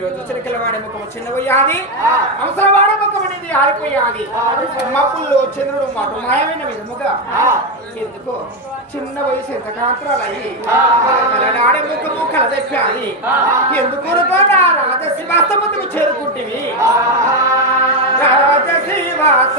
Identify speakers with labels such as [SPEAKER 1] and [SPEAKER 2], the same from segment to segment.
[SPEAKER 1] రోజు చిలకల వాడే ముఖము చిన్నవయ్యాది అవసరం వాడే ముఖం అనేది ఆరిపోయాది. మప్పుల్లో చంద్రుడు మాట మాయమైన విధముగా ఎందుకో? చిన్న వయసు ఎంత కాంత్రాలయ్యి. కలనాడే ముఖము కలదెప్పాలి ఎందుకు నా రాజశివాస్తముకు చేరుకుంటేవి. రాజశివాస.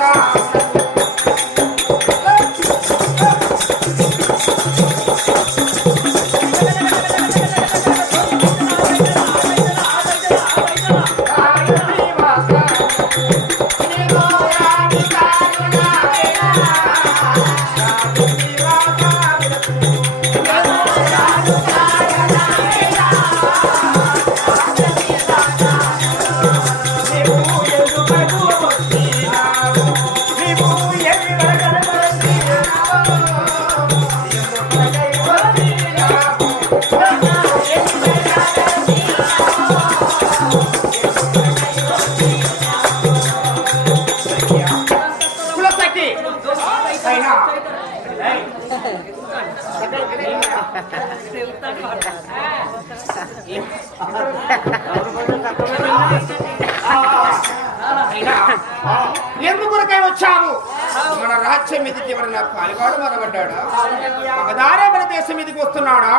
[SPEAKER 1] ఎందుకొరకై వచ్చాము మన రాజ్యం మీదకి ఎవరన్నా పాలివాడు మనబడ్డాడా మగదారే మన దేశం మీదకి వస్తున్నాడా?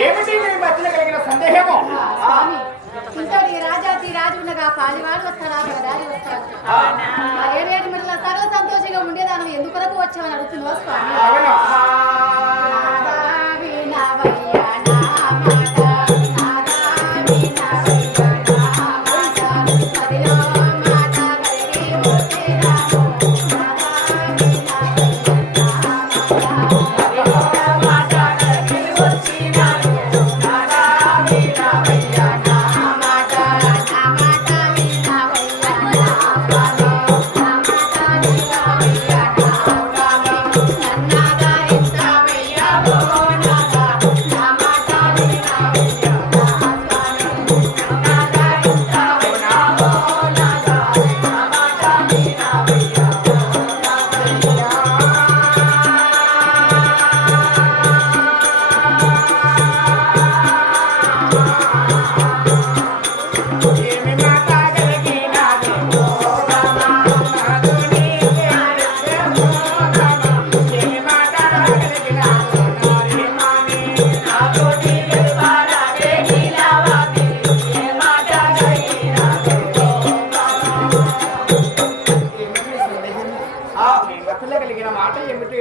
[SPEAKER 1] ఏమిటి మీ మధ్యలో కలిగిన సందేహము?
[SPEAKER 2] రాజాతి పాలివాడు వస్తారా బలదారి వస్తారా ఏడేడు మిడల సర్వ సంతోషంగా ఉండేదాన్ని ఎందుకొరకు వచ్చామని అడుగుతున్నావా స్వామి?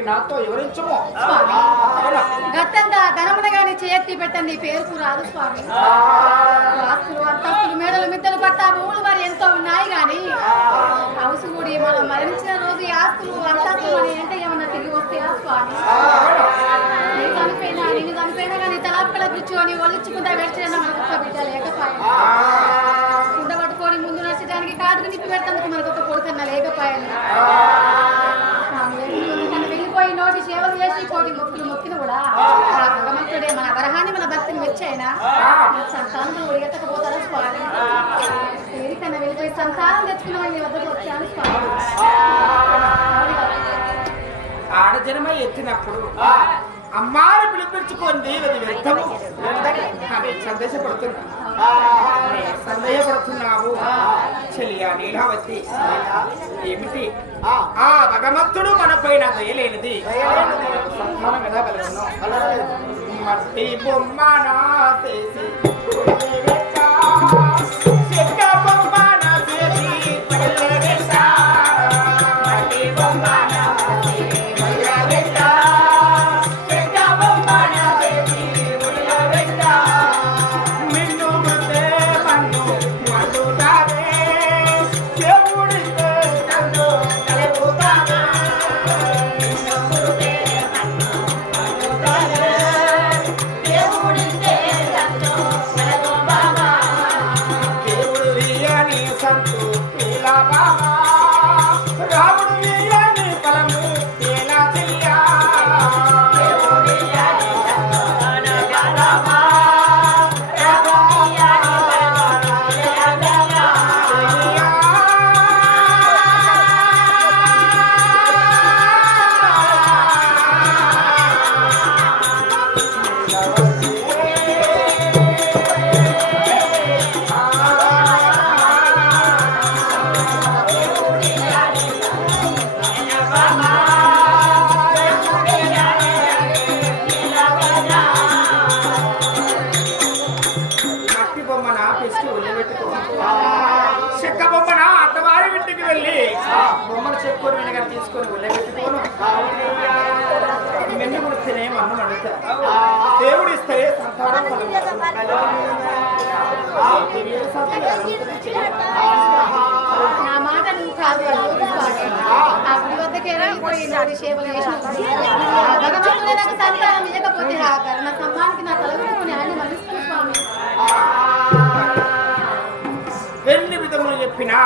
[SPEAKER 1] నాతో వివరించుము?
[SPEAKER 2] గట్టంతా ధనమున గాని చేయెత్తి పెట్టండి పేరుకు రాదు స్వామి. ఆస్తులు అంతస్తులు మేడలు మిద్దలు పట్ట భూములు మరి ఎంతో ఉన్నాయి గాని హౌసుగుడి మనం మరణించిన రోజు ఆస్తులు అంతస్తులు మన ఎంట ఏమన్నా తిరిగి వస్తాయా స్వామి? చనిపోయినా నేను చనిపోయినా కానీ తలాపకల కూర్చొని ఒలిచుకుంటా వెడిచిన మనకు ఒక్క బిడ్డ లేకపోయా కుండ పట్టుకొని ముందు నచ్చడానికి కాదుకు నిప్పి మనకు ఒక కొడుకన్నా కోటి మొక్కులు మొక్కిన కూడా ఆ. భగవంతుడే మన వరహాన్ని మన భక్తిని మెచ్చాయన? సంతానం ఉడిగెత్తకపోతారా స్వామి? ఏరికన్నా వెళ్ళిపోయి సంతానం తెచ్చుకున్న వాళ్ళ వద్దకు వచ్చాను స్వామి?
[SPEAKER 1] ఆడజనమ ఎత్తినప్పుడు అమ్మాని పిలిపించుకోండి అది వ్యర్థము. సందేశపడుతున్నా. సందేహపడుతున్నావు చెలియా నీలావతి. ఏమిటి? ఆ. భగవంతుడు మన పైన దయలేనిది. సంతానం ఎలా కలుగుతున్నాం మట్టి బొమ్మ నా చేసి
[SPEAKER 2] నా మాట నువ్వు కాదు ఆ గుడి వద్దకే వెళ్ళిపోయి నాది సేవలు చేసిన నాకు సంతానం ఇవ్వకపోతే ఆ కరుణ సమ్మానికి నా తలగుని ఆయన
[SPEAKER 1] ఎన్ని విధములు చెప్పినా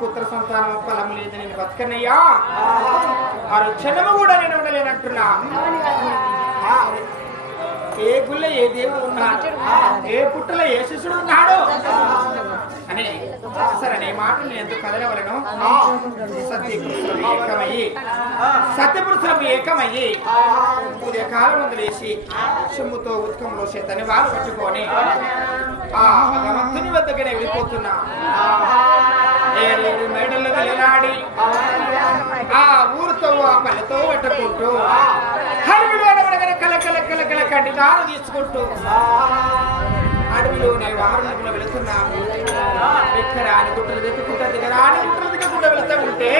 [SPEAKER 1] పుత్ర సంతానం ఫలం లేదు నేను బతకనయ్యా. ఆ క్షణము కూడా నేను ఉండలేనంటున్నా గుళ్ళ ఏ దేవుడు ఉన్నాడు? ఏ పుట్టలో ఏ శిష్యుడు ఉన్నాడు? అని సరే నీ మాటలు నేను ఎందుకు కదలవలను? సత్యపురుషులు ఏకమయ్యి. సత్యపురుషులకు ఏకమయ్యి. ఉదయ కాలం వదిలేసి సొమ్ముతో ఉత్కంలో చేతని వాళ్ళు పట్టుకొని ఆ. భగవంతుని వద్దకనే వెళ్ళిపోతున్నా ఏడు మేడలు వెళ్ళాడి ఆ. ఊరితో ఆ పల్లెతో పట్టుకుంటూ కల కల తీసుకుంటూ అడవిలోనే నేను వాహనంలో వెళుతున్నాను ఎక్కడ అని గుట్టలు దిక్కుకుంటా దిగరా అని గుట్టలు దిక్కకుండా వెళుతూ ఉంటే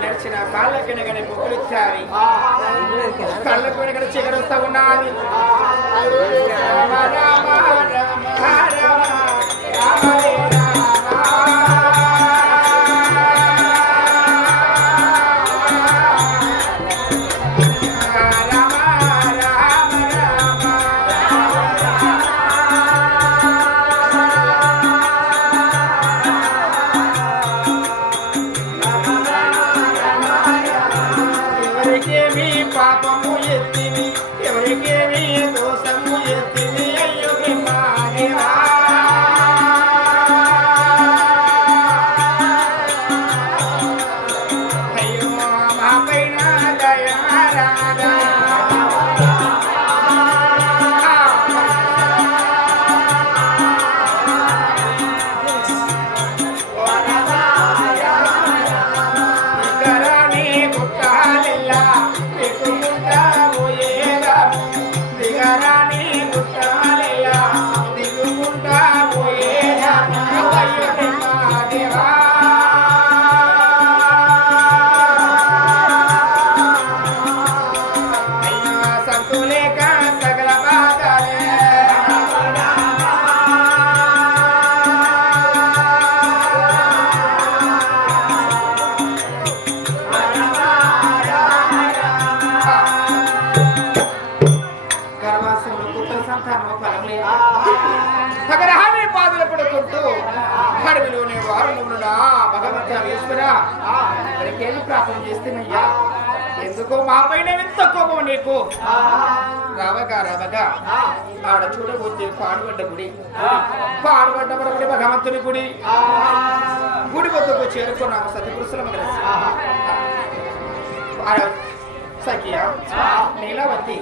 [SPEAKER 1] నడిచిన కాళ్ళకి వెనకనే బొక్కలు ఇచ్చాయి కళ్ళకు వెనకనే చిగరొస్తా ఉన్నది రామ రామ రామ రామ రామ ఈశ్వర మరికేళ్ళు ప్రార్థన చేస్తేనయ్యా. ఎందుకో మా పైన ఎంత కోపం నీకు? రావగా రావగా. ఆడ చూడబోతే పాడుబడ్డ గుడి. పాడుబడ్డ గుడి భగవంతుని గుడి. గుడి వద్దకు చేరుకున్నాము సత్యపురుషులము కలిసి. సఖియ నీలవతి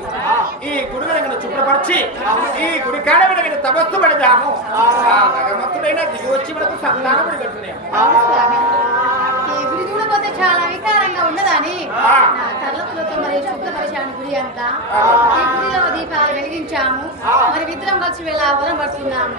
[SPEAKER 1] ఈ గుడి వెనకను శుభ్రపరిచి ఈ గుడి కాడ వెనకను తపస్సు పడదాము. భగవంతుడైనా దిగి వచ్చి మనకు సంతానం కట్టున్నాము
[SPEAKER 2] చాలా వికారంగా ఉన్నదని.
[SPEAKER 1] ఆ.
[SPEAKER 2] నా మరి శుభ్రపరిచాను అంతా. ఈ గుడిలో దీపాలు వెలిగించాము. మరి ఇద్దరం కలిసి వెళ్ళా వరం పడుతున్నాము